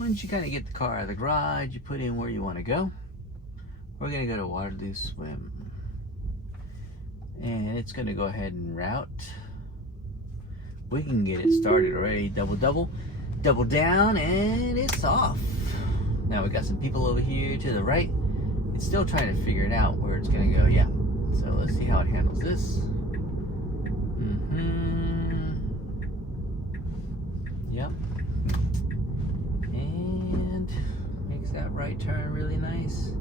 once you kind of get the car out of the garage, you put in where you want to go. We're going to go to Waterloo Swim. And it's going to go ahead and route. We can get it started already. Double down, and it's off. Now we got some people over here to the right. It's still trying to figure it out where it's going to go. Yeah. So let's see how it handles this. Yep. And makes that right turn really nice.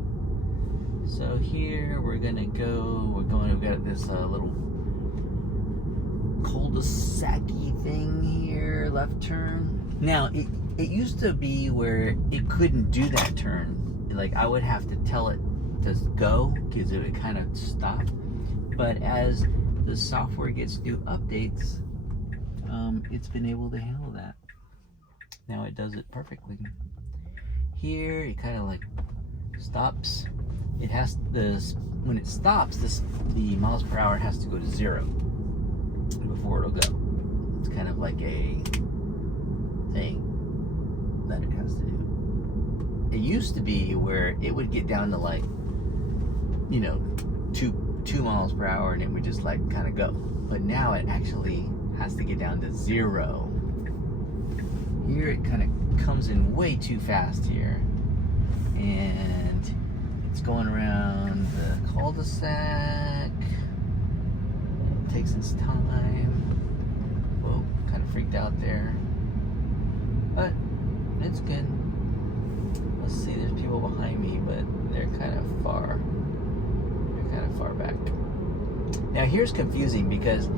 So here we're gonna go. We've got this little cul-de-sac-y thing here, left turn. Now it used to be where it couldn't do that turn. Like I would have to tell it to go because it would kind of stop. But as the software gets new updates, it's been able to handle that. Now it does it perfectly. Here it kind of like stops. It has this when it stops. The miles per hour has to go to 0 before it'll go. It's kind of like a thing that it has to do. It used to be where it would get down to like, you know, two miles per hour and it would just like kind of go. But now it actually has to get down to 0. Here it kind of comes in way too fast here, and it's going around the cul-de-sac. It takes its time. Whoa, kind of freaked out there, but it's good. Let's see, there's people behind me, but they're kind of far. They're kind of far back. Now here's confusing because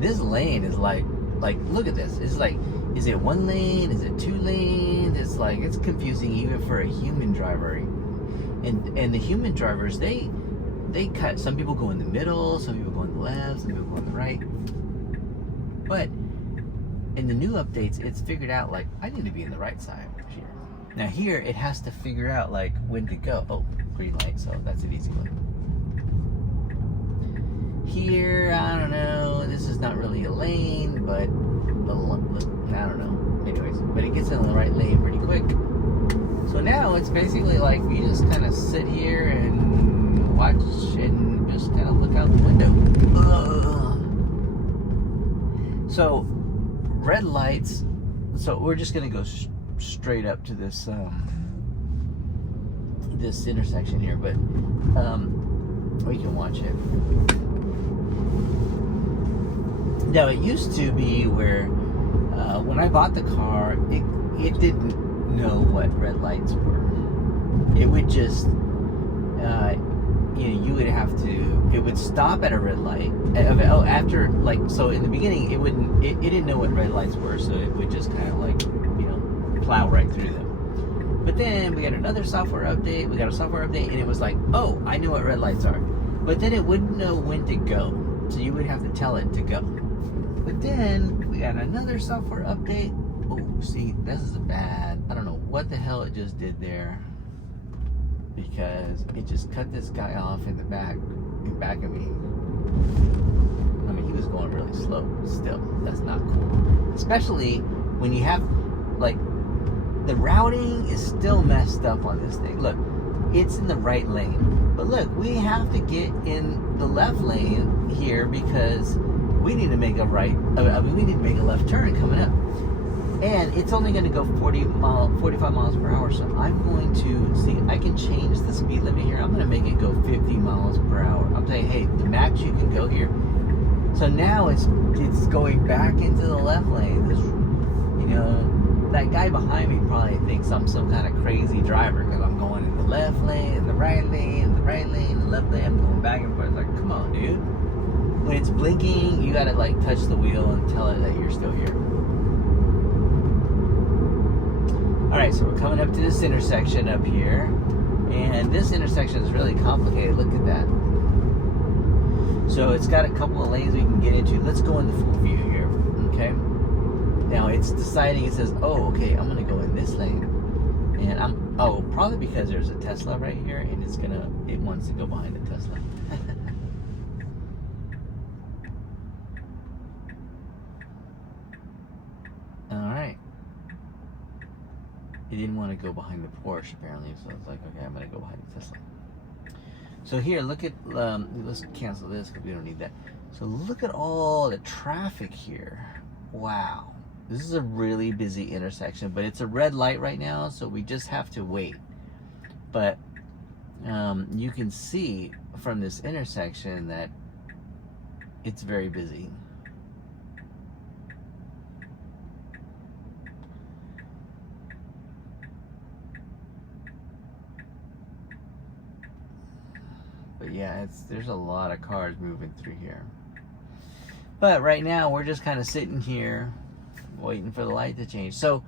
this lane is like look at this. It's like, is it 1 lane? Is it 2 lanes? It's like, it's confusing even for a human driver. And the human drivers, they cut. Some people go in the middle, some people go on the left, some people go on the right. But in the new updates, it's figured out like I need to be in the right side here. Now here it has to figure out like when to go. Oh, green light, so that's an easy one. Here, I don't know, this is not really a lane, but I don't know. Anyways, but it gets in the right lane pretty quick. So now it's basically like you just kind of sit here and watch and just kind of look out the window. So red lights. So we're just gonna go straight up to this this intersection here, but we can watch it. Now it used to be where when I bought the car, it didn't know what red lights were. It would just you would have to. It would stop at a red light. After like so in the beginning, it wouldn't. It didn't know what red lights were, so it would just kind of like plow right through them. But then we got another software update. We got a software update, and it was like, oh, I know what red lights are. But then it wouldn't know when to go, so you would have to tell it to go. But then we got another software update. Oh, see, this is bad. I don't know what the hell it just did there, because it just cut this guy off in the back of me. I mean, he was going really slow. Still, that's not cool. Especially when you have like the routing is still messed up on this thing. Look, it's in the right lane, but look, we have to get in the left lane here because we need to make a right. I mean, we need to make a left turn coming up, and it's only going to go 45 miles per hour. So I'm going to see. I can change the speed limit here. I'm going to make it go 50 miles per hour. I'm saying, hey, the max you can go here. So now it's going back into the left lane. This, that guy behind me probably thinks I'm some kind of crazy driver because I'm going in the left lane, in the right lane, in the right lane, the left lane. I'm going back and forth. Like, come on, dude. When it's blinking, you gotta like touch the wheel and tell it that you're still here. All right, so we're coming up to this intersection up here, and this intersection is really complicated. Look at that. So it's got a couple of lanes we can get into. Let's go in the full view here, okay? Now it's deciding. It says, "Oh, okay, I'm gonna go in this lane," and probably because there's a Tesla right here, and it wants to go behind the Tesla. All right. it didn't want to go behind the Porsche apparently, so it's like, okay, I'm gonna go behind the Tesla. So here, look at, let's cancel this because we don't need that. So look at all the traffic here. Wow. This is a really busy intersection, but it's a red light right now, so we just have to wait. But you can see from this intersection that it's very busy. But yeah, there's a lot of cars moving through here. But right now we're just kind of sitting here waiting for the light to change. So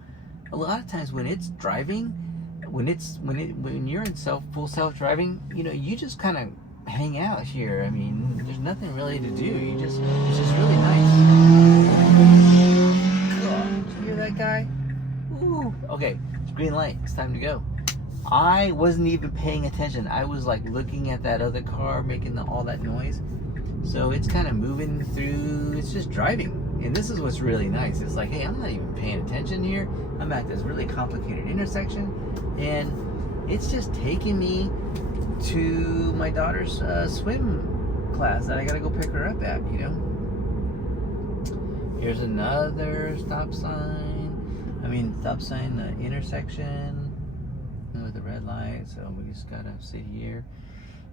a lot of times when it's driving, when you're in full self-driving, you know, you just kind of hang out here. I mean, there's nothing really to do. It's just really nice. Oh, did you hear that guy? Ooh. Okay, it's green light. It's time to go. I wasn't even paying attention. I was like looking at that other car making all that noise. So it's kind of moving through, it's just driving. And this is what's really nice. It's like, hey, I'm not even paying attention here. I'm at this really complicated intersection. And it's just taking me to my daughter's swim class that I gotta go pick her up at, you know. Here's another stop sign. Intersection with the red light. So we just gotta sit here.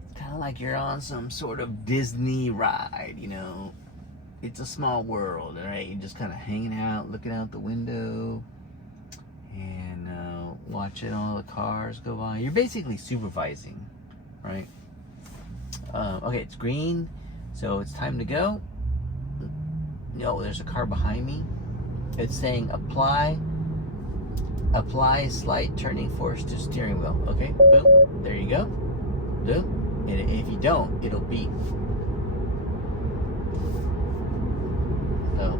It's kind of like you're on some sort of Disney ride, you know. It's a small world, right? You're just kind of hanging out, looking out the window, and watching all the cars go by. You're basically supervising, right? Okay, it's green, so it's time to go. No, there's a car behind me. It's saying apply slight turning force to steering wheel. Okay, boom, there you go. Boom, and if you don't, it'll beep. So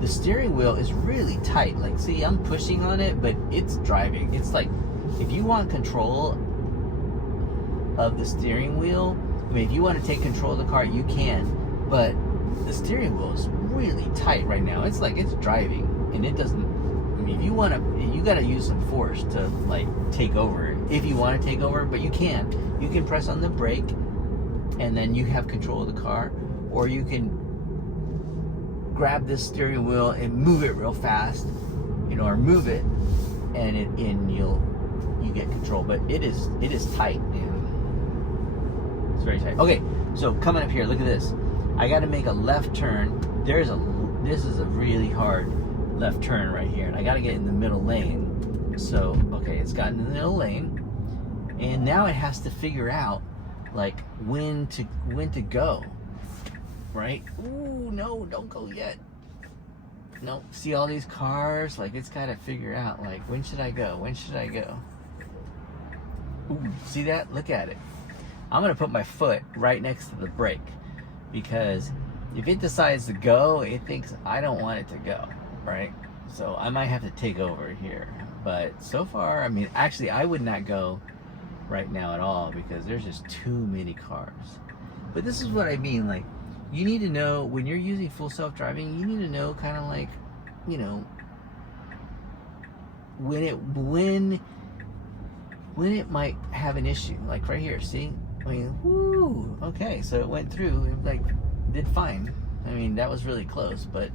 the steering wheel is really tight. Like, see, I'm pushing on it, but it's driving. It's like, if you want control of the steering wheel, I mean, if you want to take control of the car, you can, but the steering wheel is really tight right now. It's like it's driving, and it doesn't, I mean, if you want to, you got to use some force to like take over if you want to take over, but you can press on the brake and then you have control of the car, or you can grab this steering wheel and move it real fast, you know, or move it and you get control. But it is tight, man. It's very tight. Okay, so coming up here, look at this. I got to make a left turn. This is a really hard left turn right here, and I got to get in the middle lane. So okay, it's gotten in the middle lane, and now it has to figure out like when to go, right? Ooh, no, don't go yet. No, see all these cars, like it's got to figure out like when should I go? Ooh, see that? Look at it. I'm gonna put my foot right next to the brake, because if it decides to go, it thinks I don't want it to go, right? So I might have to take over here. But so far, I mean, actually, I would not go right now at all, because there's just too many cars. But this is what I mean, like, you need to know, when you're using full self-driving, you need to know kind of like, you know, when it might have an issue. Like right here, see? I mean, whoo, okay, so it went through, it like did fine. I mean, that was really close, but,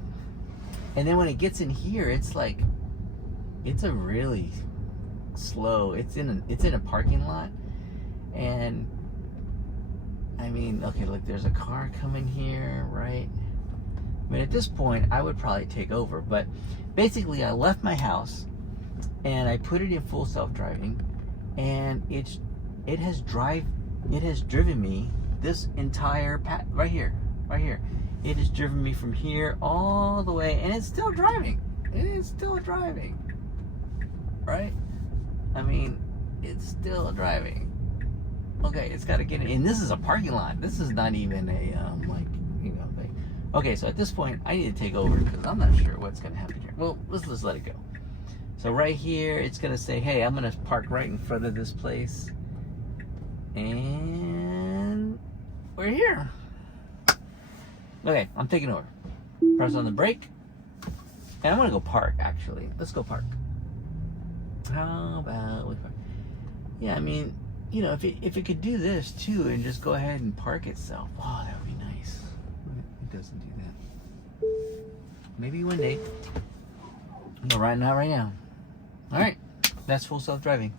and then when it gets in here, it's like, it's a really slow, it's in a parking lot, and I mean, okay, look, there's a car coming here, right? I mean, at this point, I would probably take over, but basically, I left my house, and I put it in full self-driving, and it has driven me this entire path, right here. It has driven me from here all the way, and it's still driving. Right? I mean, it's still driving. Okay, it's got to get in. And this is a parking lot. This is not even a, like, you know, thing. Okay, so at this point, I need to take over, because I'm not sure what's going to happen here. Well, let's just let it go. So right here, it's going to say, hey, I'm going to park right in front of this place. And we're here. Okay, I'm taking over. Press on the brake. And I'm going to go park, actually. Let's go park. How about, yeah, I mean, you know, if it could do this too and just go ahead and park itself, oh, that would be nice. It doesn't do that. Maybe one day, but right now. All right, that's full self-driving.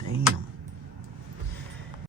Damn.